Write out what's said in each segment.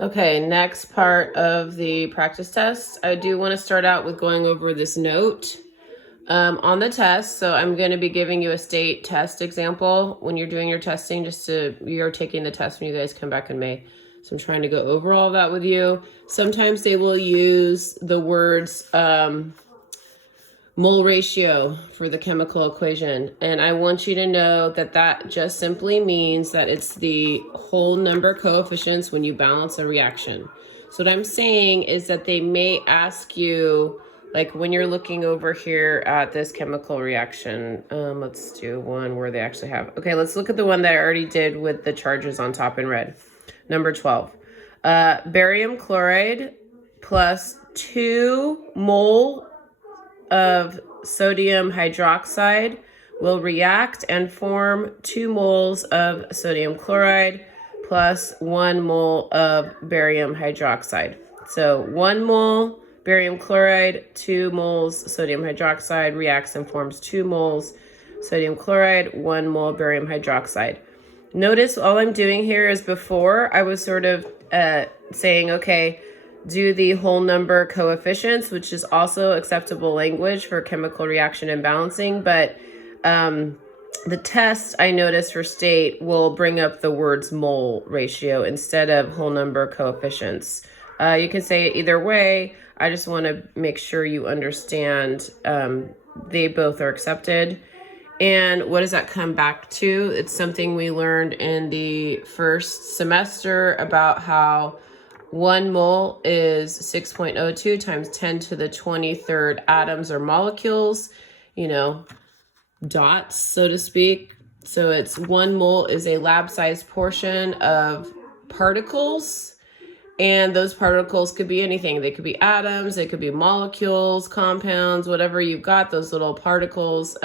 Okay, next part of the practice test. I do want to start out with going over this note on the test. So I'm going to be giving you a state test example when you're doing your testing, you're taking the test when you guys come back in May. So I'm trying to go over all of that with you. Sometimes they will use the words mole ratio for the chemical equation. And I want you to know that that just simply means that it's the whole number coefficients when you balance a reaction. So what I'm saying is that they may ask you, like when you're looking over here at this chemical reaction, let's do one where they actually have, okay, let's look at the one that I already did with the charges on top in red. Number 12, barium chloride plus 2 mole of sodium hydroxide will react and form 2 moles of sodium chloride plus 1 mole of barium hydroxide. So 1 mole barium chloride, 2 moles sodium hydroxide reacts and forms 2 moles sodium chloride, 1 mole barium hydroxide. Notice all I'm doing here is before I was sort of saying, okay, do the whole number coefficients, which is also acceptable language for chemical reaction and balancing. But the test I noticed for state will bring up the words mole ratio instead of whole number coefficients. You can say it either way. I just want to make sure you understand they both are accepted. And what does that come back to? It's something we learned in the first semester about how 1 mole is 6.02 times 10 to the 23rd atoms or molecules, dots, so to speak. So it's 1 mole is a lab-sized portion of particles. And those particles could be anything. They could be atoms, they could be molecules, compounds, whatever you've got. Those little particles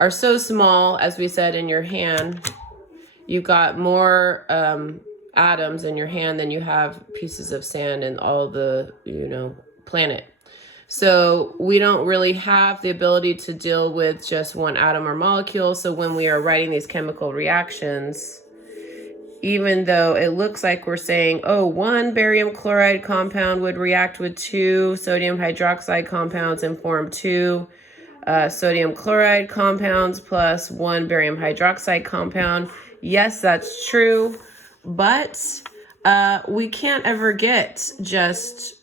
are so small, as we said, in your hand. You've got more atoms in your hand than you have pieces of sand in all the, planet. So we don't really have the ability to deal with just one atom or molecule. So when we are writing these chemical reactions, even though it looks like we're saying, oh, 1 barium chloride compound would react with 2 sodium hydroxide compounds and form 2 sodium chloride compounds plus 1 barium hydroxide compound. Yes, that's true, but we can't ever get just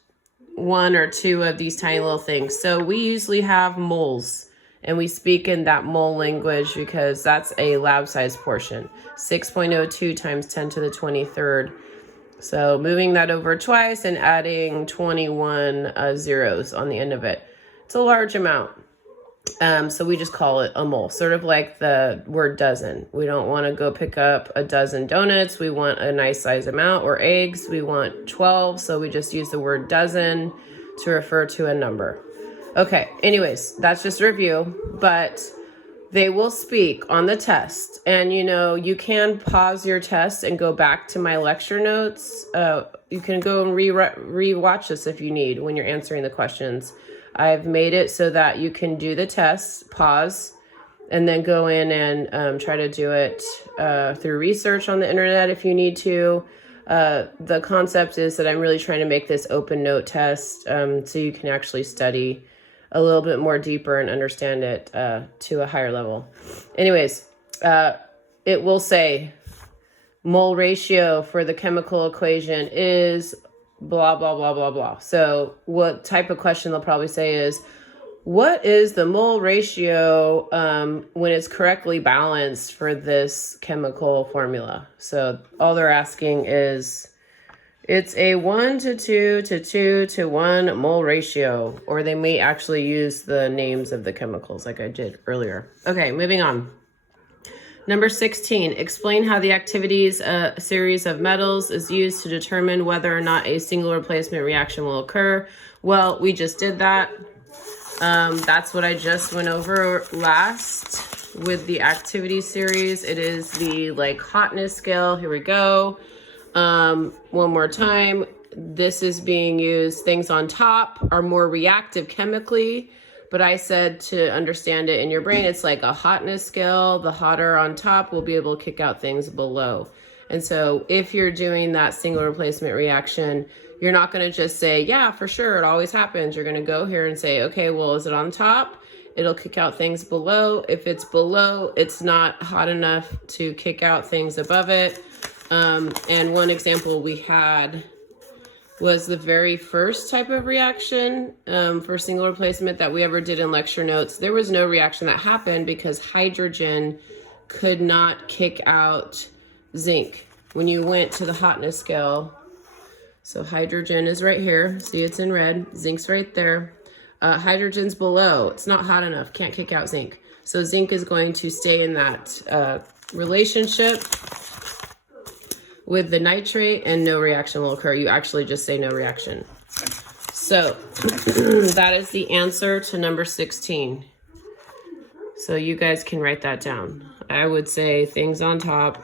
1 or 2 of these tiny little things. So we usually have moles, and we speak in that mole language because that's a lab-sized portion, 6.02 times 10 to the 23rd. So moving that over twice and adding 21 zeros on the end of it. It's a large amount. So we just call it a mole, sort of like the word dozen. We don't want to go pick up a dozen donuts. We want a nice size amount, or eggs. We want 12. So we just use the word dozen to refer to a number. Okay. Anyways, that's just a review, but they will speak on the test. And, you can pause your test and go back to my lecture notes. You can go and re-watch this if you need when you're answering the questions. I've made it so that you can do the test, pause, and then go in and try to do it through research on the internet if you need to. The concept is that I'm really trying to make this open note test so you can actually study a little bit more deeper and understand it to a higher level. Anyways, it will say mole ratio for the chemical equation is blah, blah, blah, blah, blah. So what type of question they'll probably say is, what is the mole ratio when it's correctly balanced for this chemical formula? So all they're asking is, it's a 1 to 2 to 2 to 1 mole ratio. Or they may actually use the names of the chemicals like I did earlier. Okay, moving on. Number 16, explain how the activities series of metals is used to determine whether or not a single replacement reaction will occur. Well, we just did that. That's what I just went over last with the activity series. It is the hotness scale. Here we go. One more time. This is being used. Things on top are more reactive chemically. But I said to understand it in your brain, it's like a hotness scale. The hotter on top will be able to kick out things below. And so if you're doing that single replacement reaction, you're not going to just say, yeah, for sure, it always happens. You're going to go here and say, okay, well, is it on top? It'll kick out things below. If it's below, it's not hot enough to kick out things above it. And one example we had was the very first type of reaction for single replacement that we ever did in lecture notes. There was no reaction that happened because hydrogen could not kick out zinc. When you went to the hotness scale, so hydrogen is right here. See, it's in red. Zinc's right there. Hydrogen's below. It's not hot enough. Can't kick out zinc. So zinc is going to stay in that relationship with the nitrate and no reaction will occur. You actually just say no reaction. So that is the answer to number 16. So you guys can write that down. I would say things on top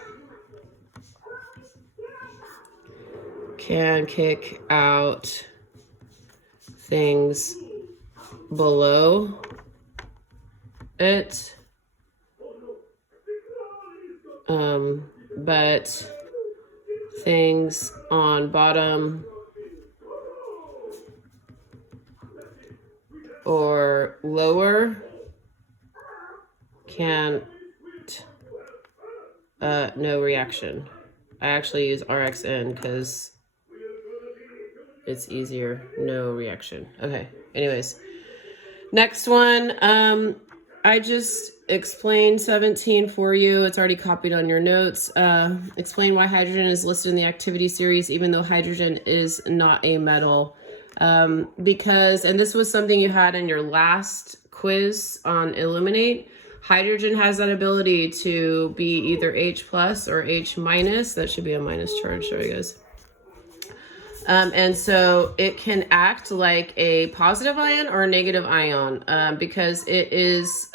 can kick out things below it, but things on bottom or lower can't, no reaction. I actually use RXN because it's easier, no reaction. Okay, anyways. Next one, I just explained 17 for you. It's already copied on your notes. Explain why hydrogen is listed in the activity series, even though hydrogen is not a metal. Because, and this was something you had in your last quiz on Illuminate, hydrogen has that ability to be either H plus or H minus. That should be a minus charge, sorry guys. And so it can act like a positive ion or a negative ion because it is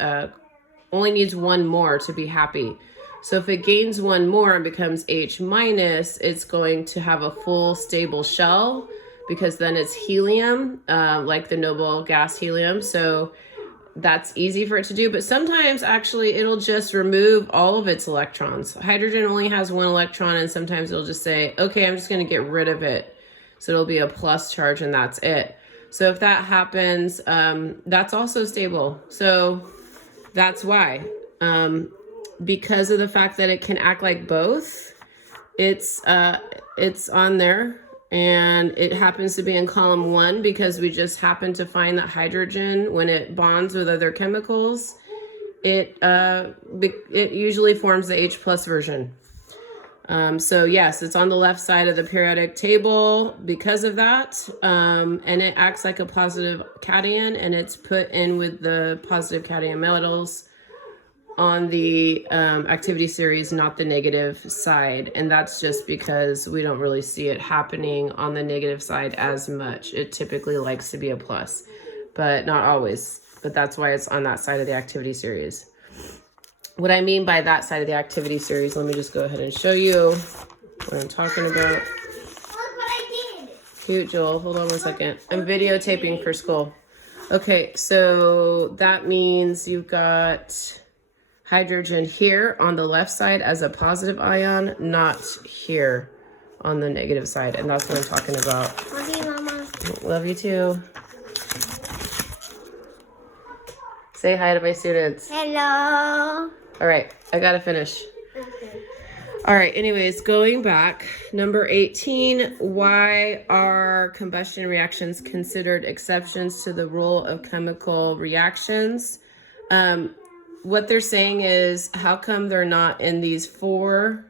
only needs one more to be happy. So if it gains one more and becomes H minus, it's going to have a full stable shell because then it's helium, like the noble gas helium. So that's easy for it to do, but sometimes actually it'll just remove all of its electrons. Hydrogen only has one electron and sometimes it'll just say, okay, I'm just going to get rid of it. So it'll be a plus charge and that's it. So if that happens, that's also stable. So that's why. Because of the fact that it can act like both, it's on there. And it happens to be in column 1 because we just happen to find that hydrogen, when it bonds with other chemicals, it usually forms the H plus version. So yes, it's on the left side of the periodic table because of that. And it acts like a positive cation and it's put in with the positive cation metals on the activity series, not the negative side. And that's just because we don't really see it happening on the negative side as much. It typically likes to be a plus, but not always. But that's why it's on that side of the activity series. What I mean by that side of the activity series, let me just go ahead and show you what I'm talking about. Look what I did. Cute, Joel. Hold on one second. I'm videotaping for school. Okay, so that means you've got hydrogen here on the left side as a positive ion, not here on the negative side. And that's what I'm talking about. Love you, Mama. Love you too. Say hi to my students. Hello. All right, I gotta finish. Okay. All right, anyways, going back, number 18, why are combustion reactions considered exceptions to the rule of chemical reactions? What they're saying is, how come they're not in these 4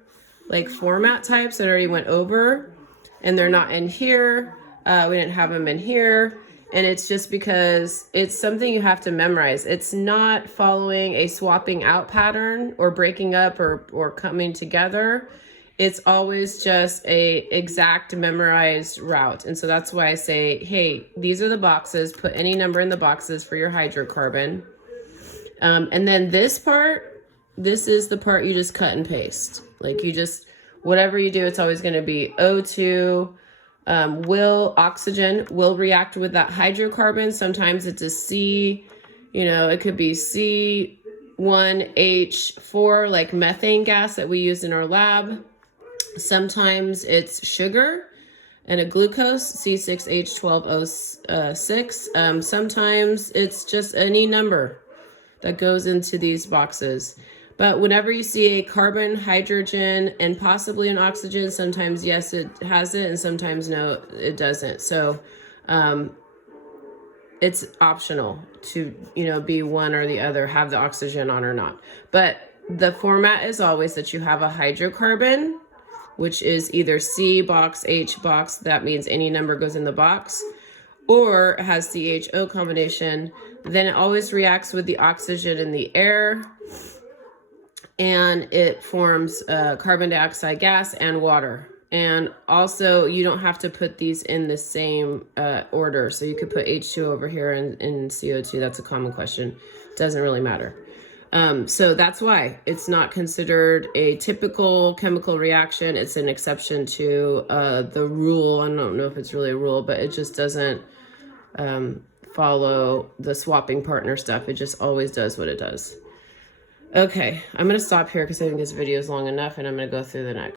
format types that I already went over, and they're not in here? We didn't have them in here. And it's just because it's something you have to memorize. It's not following a swapping out pattern or breaking up or coming together. It's always just a exact memorized route. And so that's why I say, hey, these are the boxes. Put any number in the boxes for your hydrocarbon. And then this part, this is the part you just cut and paste. Like you just, whatever you do, it's always going to be O2. Oxygen will react with that hydrocarbon. Sometimes it's a C, it could be C1H4, like methane gas that we used in our lab. Sometimes it's sugar and a glucose, C6H12O6. Sometimes it's just any number that goes into these boxes. But whenever you see a carbon, hydrogen, and possibly an oxygen, sometimes yes, it has it, and sometimes no, it doesn't. So it's optional to, be one or the other, have the oxygen on or not. But the format is always that you have a hydrocarbon, which is either C box, H box, that means any number goes in the box, or it has CHO combination. Then it always reacts with the oxygen in the air, and it forms carbon dioxide gas and water. And also, you don't have to put these in the same order. So you could put H2 over here and CO2. That's a common question. Doesn't really matter. So that's why it's not considered a typical chemical reaction. It's an exception to the rule. I don't know if it's really a rule, but it just doesn't follow the swapping partner stuff. It just always does what it does. Okay, I'm going to stop here because I think this video is long enough, and I'm going to go through the next.